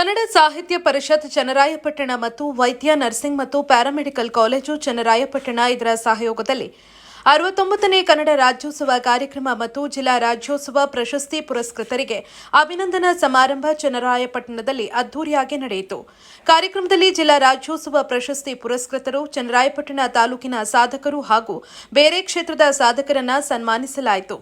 ಕನ್ನಡ ಸಾಹಿತ್ಯ ಪರಿಷತ್ ಚನ್ನರಾಯಪಟ್ಟಣ ಮತ್ತು ವೈದ್ಯ ನರ್ಸಿಂಗ್ ಮತ್ತು ಪ್ಯಾರಾಮೆಡಿಕಲ್ ಕಾಲೇಜು ಚನ್ನರಾಯಪಟ್ಟಣ ಇದರ ಸಹಯೋಗದಲ್ಲಿ 69ನೇ ಕನ್ನಡ ರಾಜ್ಯೋತ್ಸವ ಕಾರ್ಯಕ್ರಮ ಮತ್ತು ಜಿಲ್ಲಾ ರಾಜ್ಯೋತ್ಸವ ಪ್ರಶಸ್ತಿ ಪುರಸ್ಕೃತರಿಗೆ ಅಭಿನಂದನಾ ಸಮಾರಂಭ ಚನ್ನರಾಯಪಟ್ಟಣದಲ್ಲಿ ಅದ್ದೂರಿಯಾಗಿ ನಡೆಯಿತು. ಕಾರ್ಯಕ್ರಮದಲ್ಲಿ ಜಿಲ್ಲಾ ರಾಜ್ಯೋತ್ಸವ ಪ್ರಶಸ್ತಿ ಪುರಸ್ಕೃತರು, ಚನ್ನರಾಯಪಟ್ಟಣ ತಾಲೂಕಿನ ಸಾಧಕರು ಹಾಗೂ ಬೇರೆ ಕ್ಷೇತ್ರದ ಸಾಧಕರನ್ನು ಸನ್ಮಾನಿಸಲಾಯಿತು.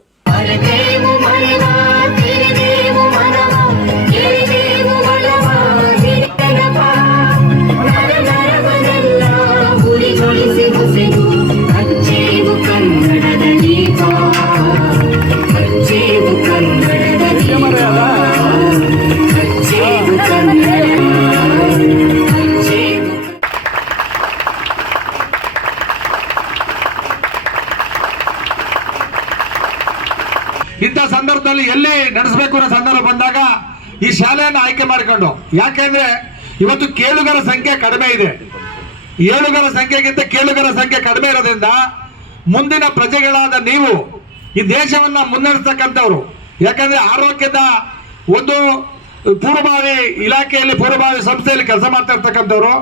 ಇಂಥ ಸಂದರ್ಭದಲ್ಲಿ ಎಲ್ಲಿ ನಡೆಸಬೇಕು ಅನ್ನೋ ಸಂದರ್ಭ ಬಂದಾಗ ಈ ಶಾಲೆಯನ್ನು ಆಯ್ಕೆ ಮಾಡಿಕೊಂಡು, ಯಾಕೆಂದ್ರೆ ಇವತ್ತು ಕೇಳುಗರ ಸಂಖ್ಯೆ ಕಡಿಮೆ ಇದೆ. ಏಳುಗರ ಸಂಖ್ಯೆಗಿಂತ ಕೇಳುಗರ ಸಂಖ್ಯೆ ಕಡಿಮೆ ಇರೋದ್ರಿಂದ ಮುಂದಿನ ಪ್ರಜೆಗಳಾದ ನೀವು ಈ ದೇಶವನ್ನ ಮುನ್ನಡೆಸ್ತಕ್ಕಂಥವ್ರು. ಯಾಕಂದ್ರೆ ಆರೋಗ್ಯದ ಒಂದು ಪೂರ್ವಭಾವಿ ಇಲಾಖೆಯಲ್ಲಿ, ಪೂರ್ವಭಾವಿ ಸಂಸ್ಥೆಯಲ್ಲಿ ಕೆಲಸ ಮಾಡ್ತಾ ಇರ್ತಕ್ಕಂಥವ್ರು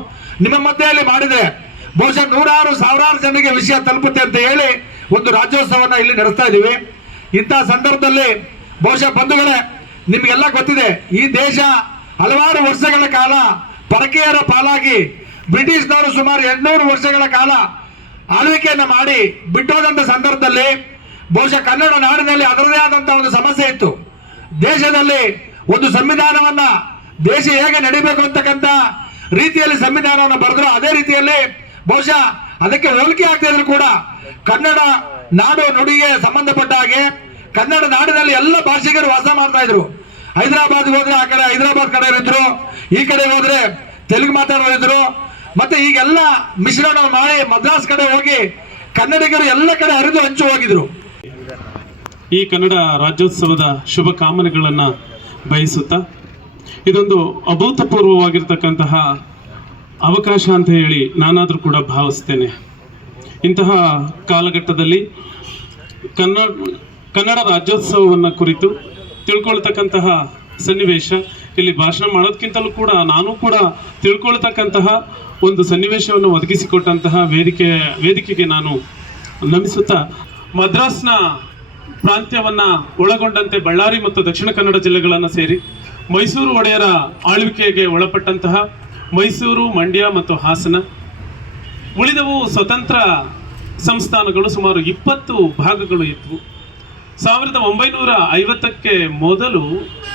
ನಿಮ್ಮ ಮಧ್ಯೆಯಲ್ಲಿ ಮಾಡಿದ್ರೆ ಬಹುಶಃ ನೂರಾರು ಸಾವಿರಾರು ಜನರಿಗೆ ವಿಷಯ ತಲುಪುತ್ತೆ ಅಂತ ಹೇಳಿ ಒಂದು ರಾಜ್ಯೋತ್ಸವನ ಇಲ್ಲಿ ನಡೆಸ್ತಾ ಇದೀವಿ. ಇಂಥ ಸಂದರ್ಭದಲ್ಲಿ ಬಹುಶಃ ಬಂಧುಗಳೇ, ನಿಮಗೆಲ್ಲ ಗೊತ್ತಿದೆ, ಈ ದೇಶ ಹಲವಾರು ವರ್ಷಗಳ ಕಾಲ ಪರಕೀಯರ ಪಾಲಾಗಿ ಬ್ರಿಟಿಷ್ನವರು ಸುಮಾರು 800 ವರ್ಷಗಳ ಕಾಲ ಆಳ್ವಿಕೆಯನ್ನ ಮಾಡಿ ಬಿಟ್ಟೋದಂತ ಸಂದರ್ಭದಲ್ಲಿ ಬಹುಶಃ ಕನ್ನಡ ನಾಡಿನಲ್ಲಿ ಅದರದೇ ಆದಂತಹ ಒಂದು ಸಮಸ್ಯೆ ಇತ್ತು. ದೇಶದಲ್ಲಿ ಒಂದು ಸಂವಿಧಾನವನ್ನ, ದೇಶ ಹೇಗೆ ನಡಿಬೇಕು ಅಂತಕ್ಕಂಥ ರೀತಿಯಲ್ಲಿ ಸಂವಿಧಾನವನ್ನು ಬರೆದ್ರು, ಅದೇ ರೀತಿಯಲ್ಲಿ ಬಹುಶಃ ಅದಕ್ಕೆ ಹೋಲಿಕೆ ಆಗ್ತಾ ಇದ್ರು ಕೂಡ ಕನ್ನಡ ನಾಡು ನುಡಿಗೆ ಸಂಬಂಧಪಟ್ಟ ಹಾಗೆ ಕನ್ನಡ ನಾಡಿನಲ್ಲಿ ಎಲ್ಲ ಭಾಷಿಗರು ವಾಸ ಮಾಡ್ತಾ ಇದ್ರು. ಹೈದರಾಬಾದ್ ಹೋದ್ರೆ ಆ ಕಡೆ ಹೈದರಾಬಾದ್ ಕಡೆ ಇದ್ರು, ಈ ಕಡೆ ಹೋದ್ರೆ ತೆಲುಗು ಮಾತಾಡೋರಿದ್ರು, ಮತ್ತೆ ಈಗೆಲ್ಲ ಮಿಶ್ರಣ ಮಾಡಿ ಮದ್ರಾಸ್ ಕಡೆ ಹೋಗಿ ಕನ್ನಡಿಗರು ಎಲ್ಲ ಕಡೆ ಹರಿದು ಹಂಚು ಹೋಗಿದ್ರು. ಈ ಕನ್ನಡ ರಾಜ್ಯೋತ್ಸವದ ಶುಭ ಕಾಮನೆಗಳನ್ನ ಬಯಸುತ್ತಾ, ಇದೊಂದು ಅಭೂತಪೂರ್ವವಾಗಿರ್ತಕ್ಕಂತಹ ಅವಕಾಶ ಅಂತ ಹೇಳಿ ನಾನಾದರೂ ಕೂಡ ಭಾವಿಸ್ತೇನೆ. ಇಂತಹ ಕಾಲಘಟ್ಟದಲ್ಲಿ ಕನ್ನಡ ರಾಜ್ಯೋತ್ಸವವನ್ನು ಕುರಿತು ತಿಳ್ಕೊಳ್ತಕ್ಕಂತಹ ಸನ್ನಿವೇಶ, ಇಲ್ಲಿ ಭಾಷಣ ಮಾಡೋದಕ್ಕಿಂತಲೂ ಕೂಡ ನಾನು ಕೂಡ ತಿಳ್ಕೊಳ್ತಕ್ಕಂತಹ ಒಂದು ಸನ್ನಿವೇಶವನ್ನು ಒದಗಿಸಿಕೊಟ್ಟಂತಹ ವೇದಿಕೆಗೆ ನಾನು ನಮಿಸುತ್ತಾ, ಮದ್ರಾಸ್ನ ಪ್ರಾಂತ್ಯವನ್ನು ಒಳಗೊಂಡಂತೆ ಬಳ್ಳಾರಿ ಮತ್ತು ದಕ್ಷಿಣ ಕನ್ನಡ ಜಿಲ್ಲೆಗಳನ್ನು ಸೇರಿ ಮೈಸೂರು ಒಡೆಯರ ಆಳ್ವಿಕೆಗೆ ಒಳಪಟ್ಟಂತಹ ಮೈಸೂರು, ಮಂಡ್ಯ ಮತ್ತು ಹಾಸನ, ಉಳಿದವು ಸ್ವತಂತ್ರ ಸಂಸ್ಥಾನಗಳು ಸುಮಾರು 20 ಭಾಗಗಳು ಇದ್ವು. 1950ಕ್ಕೆ ಮೊದಲು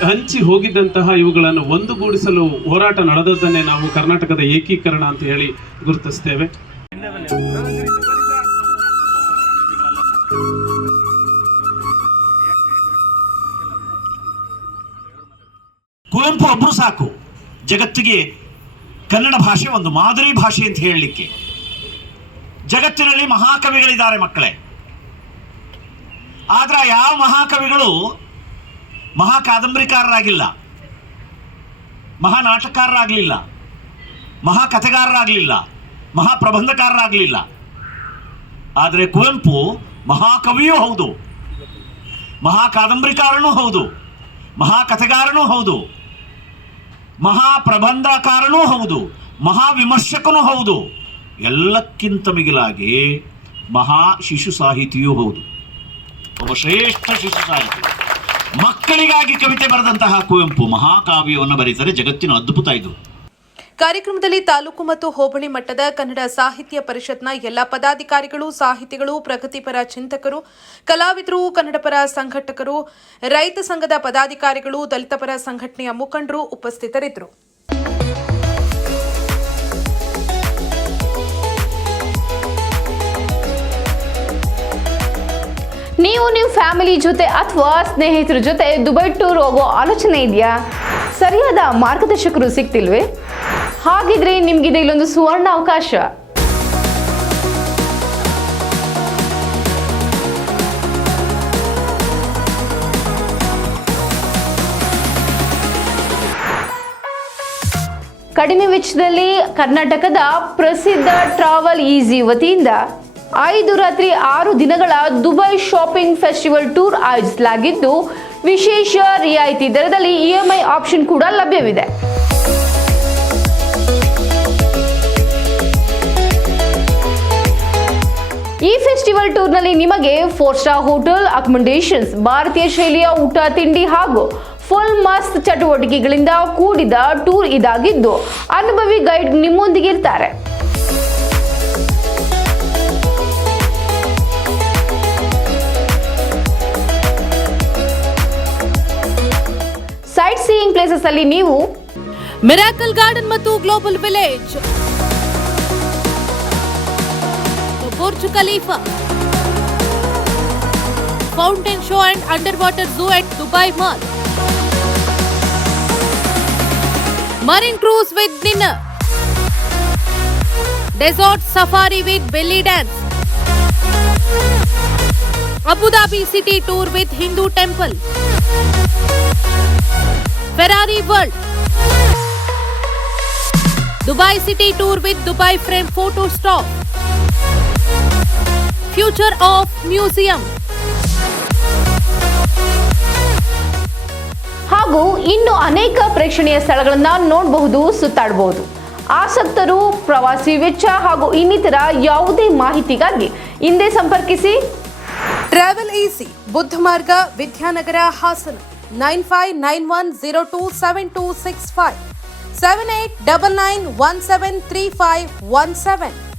ಹಂಚಿ ಹೋಗಿದ್ದಂತಹ ಇವುಗಳನ್ನು ಒಂದುಗೂಡಿಸಲು ಹೋರಾಟ ನಡೆದದ್ದನ್ನೇ ನಾವು ಕರ್ನಾಟಕದ ಏಕೀಕರಣ ಅಂತ ಹೇಳಿ ಗುರುತಿಸ್ತೇವೆ. ಕುವೆಂಪು ಒಬ್ಬರು ಸಾಕು ಜಗತ್ತಿಗೆ ಕನ್ನಡ ಭಾಷೆ ಒಂದು ಮಾದರಿ ಭಾಷೆ ಅಂತ ಹೇಳಲಿಕ್ಕೆ. ಜಗತ್ತಿನಲ್ಲಿ ಮಹಾಕವಿಗಳಿದ್ದಾರೆ ಮಕ್ಕಳೇ, ಆದ್ರೆ ಯಾವ ಮಹಾಕವಿಗಳು ಮಹಾ ಕಾದಂಬರಿಕಾರರಾಗಿಲ್ಲ, ಮಹಾ ನಾಟಕಕಾರರಾಗಲಿಲ್ಲ, ಮಹಾ ಕಥೆಗಾರರಾಗಲಿಲ್ಲ, ಮಹಾ ಪ್ರಬಂಧಕಾರರಾಗಲಿಲ್ಲ. ಆದರೆ ಕುವೆಂಪು ಮಹಾಕವಿಯೂ ಹೌದು, ಮಹಾ ಕಾದಂಬರಿಕಾರನೂ ಹೌದು, ಮಹಾ ಕಥೆಗಾರನೂ ಹೌದು, ಮಹಾ ಪ್ರಬಂಧಕಾರನೂ ಹೌದು, ಮಹಾ ವಿಮರ್ಶಕನೂ ಹೌದು, ಎಲ್ಲಕ್ಕಿಂತ ಮಿಗಿಲಾಗಿ ಮಹಾ ಶಿಶು ಸಾಹಿತಿಯೂ ಹೌದು. ಒಬ್ಬ ಶ್ರೇಷ್ಠ ಶಿಶು ಸಾಹಿತಿ. ಮಕ್ಕಳಿಗಾಗಿ ಕವಿತೆ ಬರೆದಂತಹ ಕುವೆಂಪು ಮಹಾಕಾವ್ಯವನ್ನು ಬರೆದರೆ ಜಗತ್ತಿನ ಅದ್ಭುತ ಇದು. ಕಾರ್ಯಕ್ರಮದಲ್ಲಿ ತಾಲೂಕು ಮತ್ತು ಹೋಬಳಿ ಮಟ್ಟದ ಕನ್ನಡ ಸಾಹಿತ್ಯ ಪರಿಷತ್ನ ಎಲ್ಲ ಪದಾಧಿಕಾರಿಗಳು, ಸಾಹಿತಿಗಳು, ಪ್ರಗತಿಪರ ಚಿಂತಕರು, ಕಲಾವಿದರು, ಕನ್ನಡಪರ ಸಂಘಟಕರು, ರೈತ ಸಂಘದ ಪದಾಧಿಕಾರಿಗಳು, ದಲಿತ ಪರ ಸಂಘಟನೆಯ ಮುಖಂಡರು ಉಪಸ್ಥಿತರಿದ್ದರು. ನೀವು ನಿಮ್ಮ ಫ್ಯಾಮಿಲಿ ಜೊತೆ ಅಥವಾ ಸ್ನೇಹಿತರ ಜೊತೆ ದುಬೈ ಟೂರ್ ಹೋಗೋ ಆಲೋಚನೆ ಇದೆಯಾ? ಸರಿಯಾದ ಮಾರ್ಗದರ್ಶಕರು ಸಿಗ್ತಿಲ್ವೇ? ಹಾಗಿದ್ರೆ ನಿಮ್ಗಿದೆ ಇಲ್ಲೊಂದು ಸುವರ್ಣ ಅವಕಾಶ. ಕಡಿಮೆ ವೆಚ್ಚದಲ್ಲಿ ಕರ್ನಾಟಕದ ಪ್ರಸಿದ್ಧ ಟ್ರಾವೆಲ್ ಈಸಿ ವತಿಯಿಂದ 5 ರಾತ್ರಿ 6 ದಿನಗಳ ದುಬೈ ಶಾಪಿಂಗ್ ಫೆಸ್ಟಿವಲ್ ಟೂರ್ ಆಯೋಜಿಸಲಾಗಿದ್ದು, ವಿಶೇಷ ರಿಯಾಯಿತಿ ದರದಲ್ಲಿ EMI ಆಪ್ಷನ್ ಕೂಡ ಲಭ್ಯವಿದೆ. ಈ ಫೆಸ್ಟಿವಲ್ ಟೂರ್ನಲ್ಲಿ ನಿಮಗೆ 4 ಸ್ಟಾರ್ ಹೋಟೆಲ್ ಅಕಾಮಿಡೇಷನ್ಸ್, ಭಾರತೀಯ ಶೈಲಿಯ ಊಟ ತಿಂಡಿ ಹಾಗೂ ಫುಲ್ ಮಸ್ತ್ ಚಟುವಟಿಕೆಗಳಿಂದ ಕೂಡಿದ ಟೂರ್ ಇದಾಗಿದ್ದು ಅನುಭವಿ ಗೈಡ್ ನಿಮ್ಮೊಂದಿಗೆ ಇರ್ತಾರೆ. ಸೈಟ್ ಸೀಯಿಂಗ್ ಪ್ಲೇಸಸ್ ಅಲ್ಲಿ ನೀವು ಮಿರಾಕಲ್ ಗಾರ್ಡನ್ ಮತ್ತು global village, Burj Khalifa, fountain show and under water zoo at Dubai mall, marine cruise with dinner, desert safari with belly dance, Abu Dhabi city tour with Hindu temple, Ferrari world, Dubai city tour with Dubai frame photo stop, future of museum ಹಾಗೂ ಇನ್ನು ಅನೇಕ ಪ್ರೇಕ್ಷಣೀಯ ಸ್ಥಳಗಳನ್ನ ನೋಡಬಹುದು, ಸುತ್ತಾಡಬಹುದು. ಆಸಕ್ತರು ಪ್ರವಾಸಿ ವೆಚ್ಚ ಹಾಗೂ ಇನ್ನಿತರ ಯಾವುದೇ ಮಾಹಿತಿಗಾಗಿ ಹಿಂದೆ ಸಂಪರ್ಕಿಸಿ. ಟ್ರಾವೆಲ್ ಈಸಿ, ಬುದ್ಧ ಮಾರ್ಗ, ವಿದ್ಯಾನಗರ, ಹಾಸನ 9591027265 7899173517.